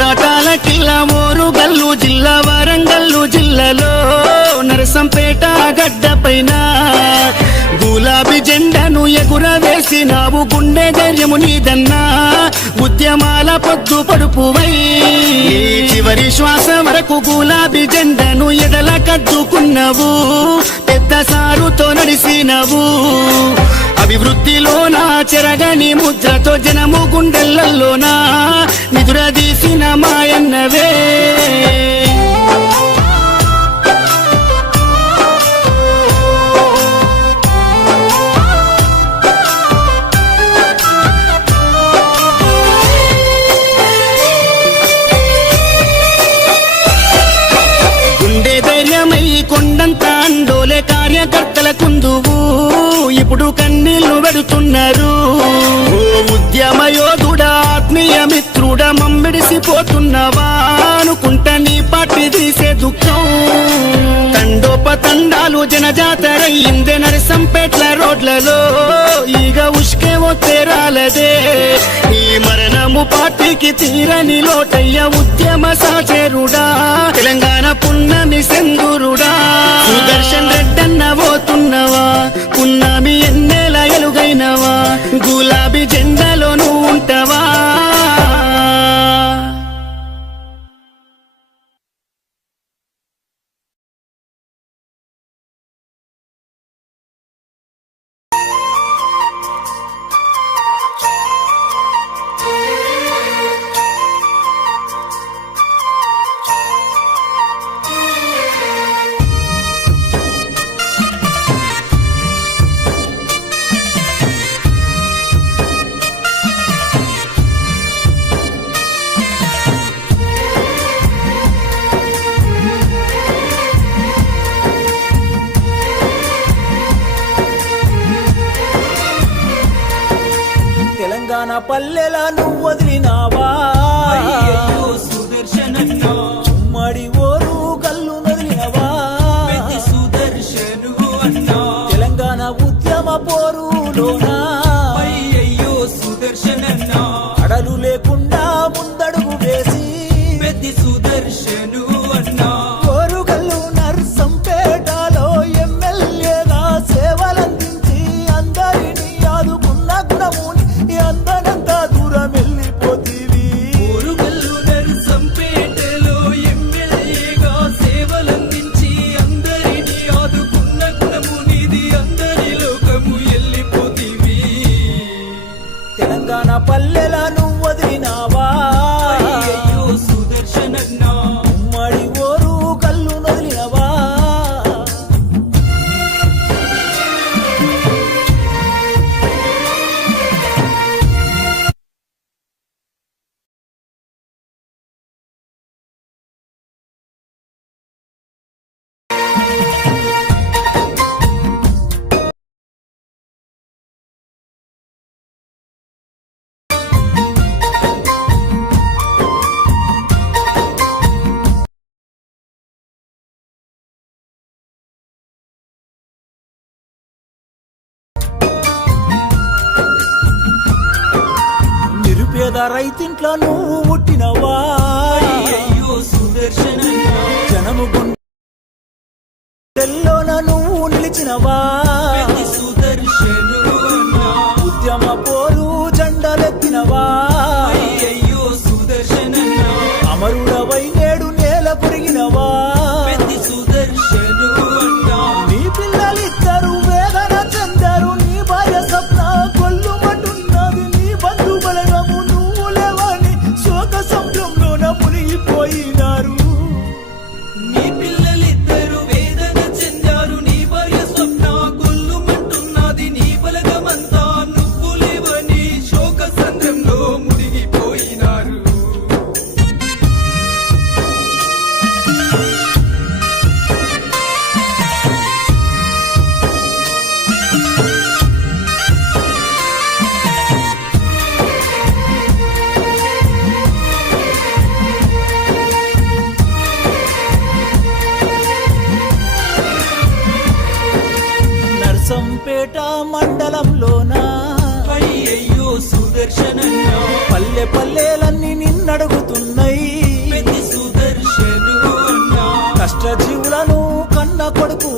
పోరాటాల కిల్లా మోరుగల్లు జిల్లా వరంగల్లు జిల్లాలో నరసంపేట గడ్డ పైన గులాబీ జెండాను ఎగురవేసినావు గుండె ధైర్యము నీదన్నా ఉద్యమాల పొద్దు పడుపువై చివరి శ్వాస వరకు గులాబీ జెండాను ఎదల కద్దుకున్నావు పెద్ద సారుతో నడిసినవు అభివృద్ధిలోనా చెరగని ముద్రతో జనము గుండెలలోనా నిదురదీసిన మాయన్నవే గుండె ధైర్యమై కొండంత అండోలే కార్యకర్తల కుందువు ఇప్పుడు కన్నీళ్లు పెడుతున్నారు ఉద్యమ యోధుడా ఆత్మీయ మిత్రుడా మమ్మిడిసిపోతున్నవా అనుకుంటా నీ పార్టీ తీసే దుఃఖం తండోపతండాలు జనజాతరయ్యిందే నరసంపేట్ల రోడ్లలో ఈగ ఉష్కే తేరాలదే ఈ మరణము పార్టీకి తీరని లోటయ్య ఉద్యమ సహచరుడా తెలంగాణ పున్నమి సెందురుడా సుదర్శన్ రెడ్డన్న పోతున్నవా పున్నమి ఎన్నేల ఎలుగైనవా గులాబీ జెండాలో నువ్వు ఉంటావా తెలంగాణ పల్లెలా నువ్వు వదిలినావా సుదర్శనన్న ఉమ్మడి ఓరు కల్లు నదిలినవా సుదర్శను అన్న తెలంగాణ ఉద్యమ పోరులోనా అయ్యయ్యో సుదర్శనన్న అడలు లేకుండా ముందడుగు వేసి పెద్ది సుదర్శను అన్న ఓరుగల్లు నర్సంపేటలో ఎమ్మెల్యేగా సేవలందించి అందరినీ ఆదుకున్న గుణముని అందనంతా దూరం వెళ్ళిపోతీవి ఓరుగల్లు నర్సంపేటలో ఎమ్మెల్యేగా సేవలందించి అందరినీ ఆదుకున్న గుణమునిది అందరి లోకము వెళ్ళిపోతీవి తెలంగాణ పల్లెలా నువ్వు వదిలినావా అయ్యయ్యో సుదర్శనన్న ఉమ్మడి ఓరు కల్లు నదిలినవా నిరుపేద రైతింట్లో నువ్వు పుట్టినవా అయ్యయ్యో సుదర్శనన్న జనము గుండెల్లోన నువ్వు నిలిచినవా సుదర్శను ఉద్యమ పోరు జెండలెత్తినవా అయ్యయ్యో సుదర్శనన్న అమరుడవై నేడు నేల పొరిగినవా సుదర్శను నీ పిల్లలిద్దరు వేదన చెందారు నీ భార్య సప్న కొల్లుమంటున్నది నీ బంధు బలగము నువ్వు లేవని శోక సముద్రంలోన మునిగిపోయినారు నీ పిల్లలిద్దరు వేదన చెందారు నీ భార్య స్వప్న కొల్లుమంటున్నది నీ బలగమంతా నువ్వు లేవని శోక సంద్రంలో మునిగిపోయినారు నర్సంపేట మండలంలోన అయ్యయ్యో సుదర్శనన్న పల్లె పల్లెలన్నీ నిన్నడుగుతున్నాయి విష జీవులను కన్న కొడుకు